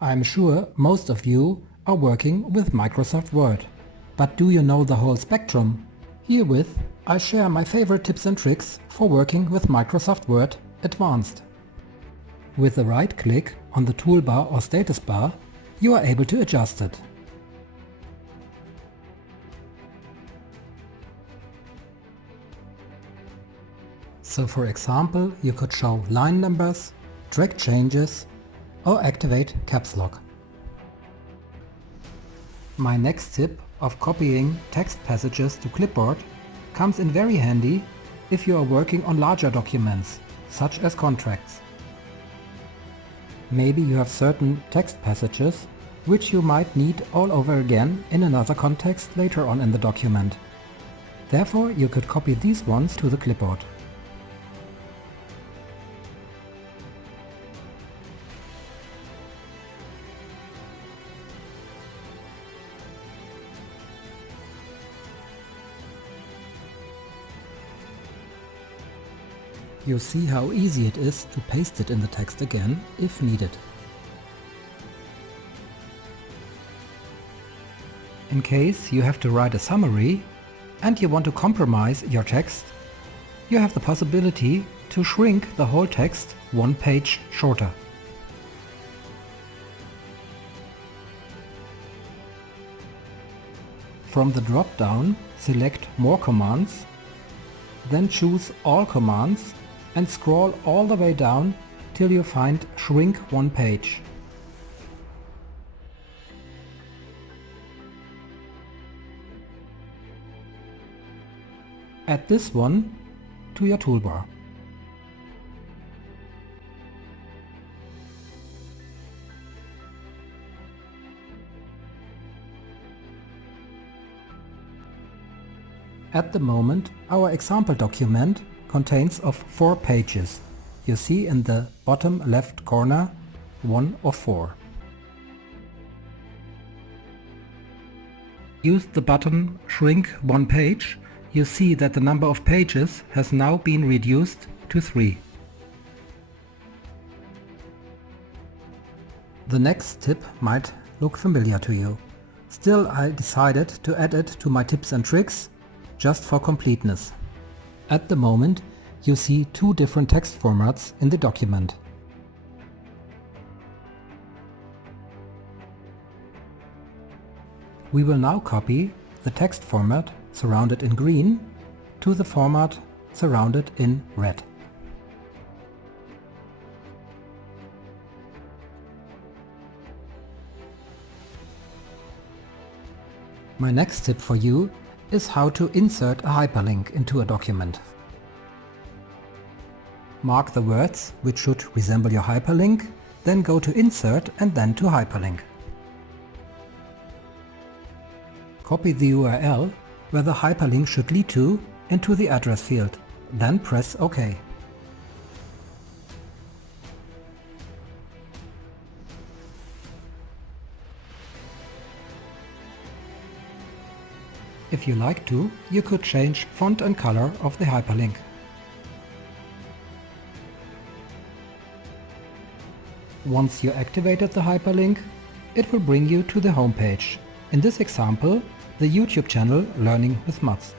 I'm sure most of you are working with Microsoft Word. But do you know the whole spectrum? Herewith, I share my favorite tips and tricks for working with Microsoft Word Advanced. With the right click on the toolbar or status bar, you are able to adjust it. So for example, you could show line numbers, track changes, or activate caps lock. My next tip of copying text passages to clipboard comes in very handy if you are working on larger documents, such as contracts. Maybe you have certain text passages which you might need all over again in another context later on in the document. Therefore, you could copy these ones to the clipboard. You see how easy it is to paste it in the text again if needed. In case you have to write a summary and you want to compromise your text, you have the possibility to shrink the whole text one page shorter. From the drop-down, select More Commands, then choose All Commands and scroll all the way down till you find Shrink one page. Add this one to your toolbar. At the moment, our example document contains of 4 pages. You see in the bottom left corner 1 of 4. Use the button Shrink one page. You see that the number of pages has now been reduced to 3. The next tip might look familiar to you. Still, I decided to add it to my tips and tricks just for completeness. At the moment, you see 2 different text formats in the document. We will now copy the text format surrounded in green to the format surrounded in red. My next tip for you is how to insert a hyperlink into a document. Mark the words which should resemble your hyperlink, then go to Insert and then to Hyperlink. Copy the URL where the hyperlink should lead to into the address field, then press OK. If you like to, you could change font and color of the hyperlink. Once you activated the hyperlink, it will bring you to the home page. In this example, the YouTube channel Learning with Matz.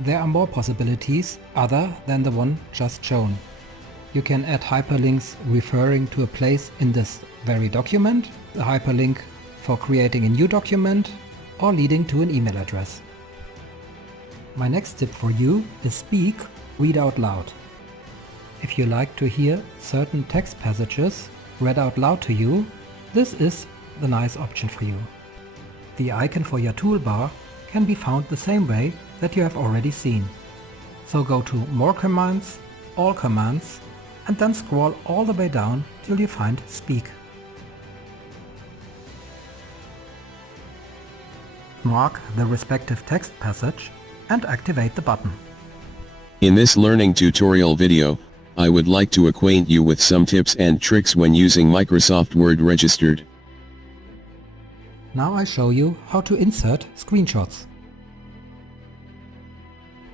There are more possibilities other than the one just shown. You can add hyperlinks referring to a place in this very document, a hyperlink for creating a new document, or leading to an email address. My next tip for you is Speak, Read Out Loud. If you like to hear certain text passages read out loud to you, this is the nice option for you. The icon for your toolbar can be found the same way that you have already seen. So go to More Commands, All Commands, and then scroll all the way down till you find Speak. Mark the respective text passage and activate the button. In this learning tutorial video, I would like to acquaint you with some tips and tricks when using Microsoft Word Registered. Now I show you how to insert screenshots.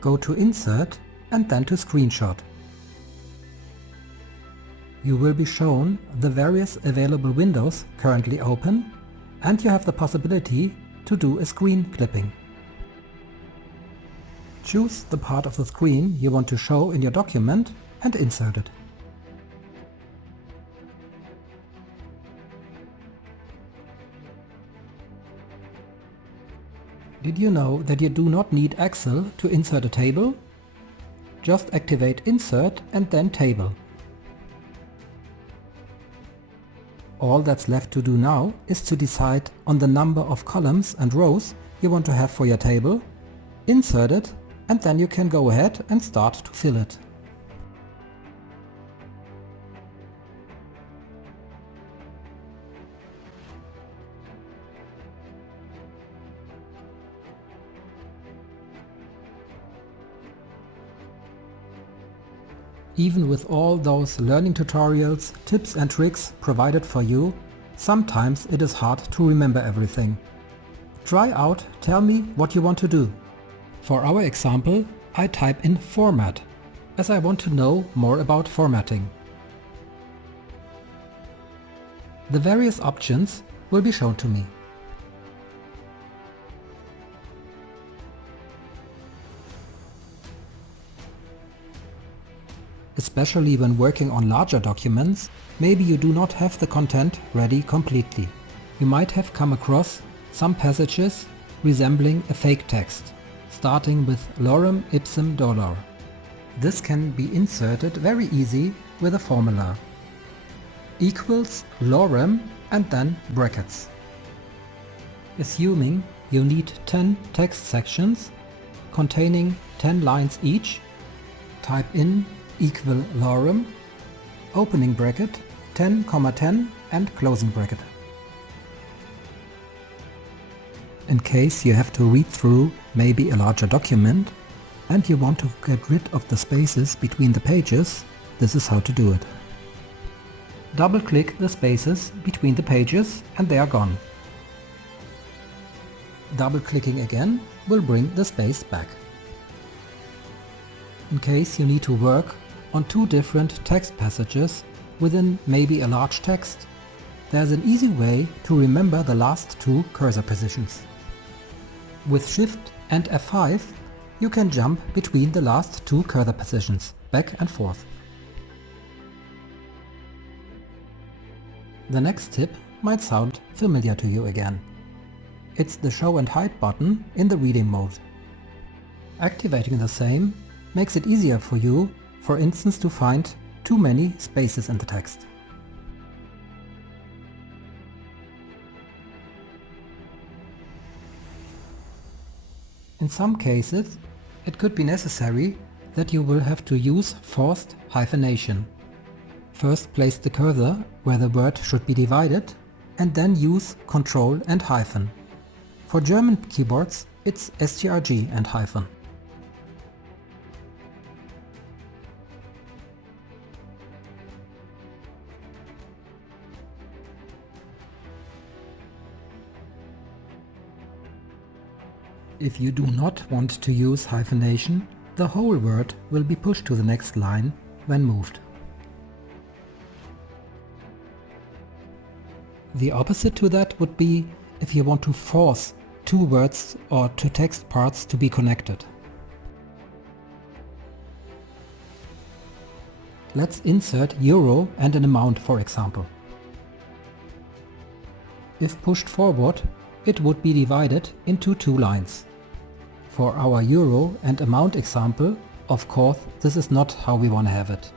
Go to Insert and then to Screenshot. you will be shown the various available windows currently open, and you have the possibility to do a screen clipping. Choose the part of the screen you want to show in your document and insert it. Did you know that you do not need Excel to insert a table? Just activate Insert and then Table. All that's left to do now is to decide on the number of columns and rows you want to have for your table, insert it, and then you can go ahead and start to fill it. Even with all those learning tutorials, tips and tricks provided for you, sometimes it is hard to remember everything. Try out Tell me what you want to do. For our example, I type in Format, as I want to know more about formatting. The various options will be shown to me. Especially when working on larger documents, maybe you do not have the content ready completely. You might have come across some passages resembling a fake text, starting with lorem ipsum dolor. This can be inserted very easy with a formula. Equals lorem and then brackets. Assuming you need 10 text sections containing 10 lines each, type in equal lorem, opening bracket, 10, 10 and closing bracket. In case you have to read through maybe a larger document and you want to get rid of the spaces between the pages, this is how to do it. Double-click the spaces between the pages and they are gone. Double-clicking again will bring the space back. In case you need to work on two different text passages within maybe a large text, there's an easy way to remember the last two cursor positions. With Shift and F5, you can jump between the last two cursor positions, back and forth. The next tip might sound familiar to you again. It's the Show and Hide button in the reading mode. Activating the same makes it easier for you, for instance, to find too many spaces in the text. In some cases, it could be necessary that you will have to use forced hyphenation. First place the cursor where the word should be divided and then use Ctrl and hyphen. For German keyboards it's STRG and hyphen. If you do not want to use hyphenation, the whole word will be pushed to the next line when moved. The opposite to that would be if you want to force two words or two text parts to be connected. Let's insert euro and an amount, for example. If pushed forward, it would be divided into two lines. For our euro and amount example, of course, this is not how we want to have it.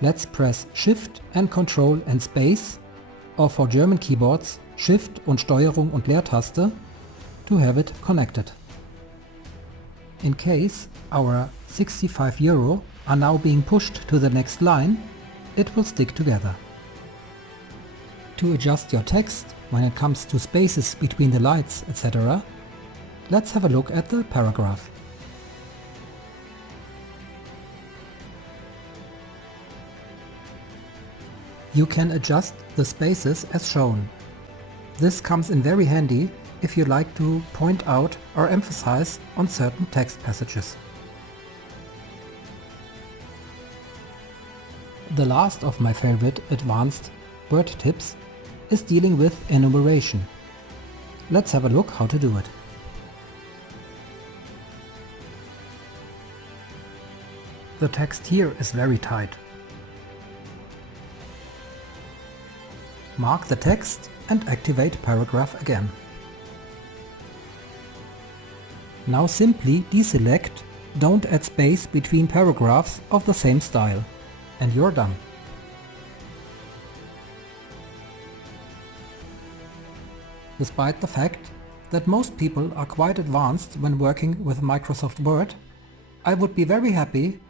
Let's press Shift and Ctrl and Space, or for German keyboards, Shift und Steuerung und Leertaste, to have it connected. In case our 65 euro are now being pushed to the next line, it will stick together. To adjust your text when it comes to spaces between the lines, etc., let's have a look at the paragraph. You can adjust the spaces as shown. This comes in very handy if you like to point out or emphasize on certain text passages. The last of my favorite advanced Word tips is dealing with enumeration. Let's have a look how to do it. The text here is very tight. Mark the text and activate paragraph again. Now simply deselect "Don't add space between paragraphs of the same style" and you're done. Despite the fact that most people are quite advanced when working with Microsoft Word, I would be very happy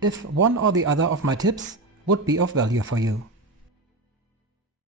if one or the other of my tips would be of value for you.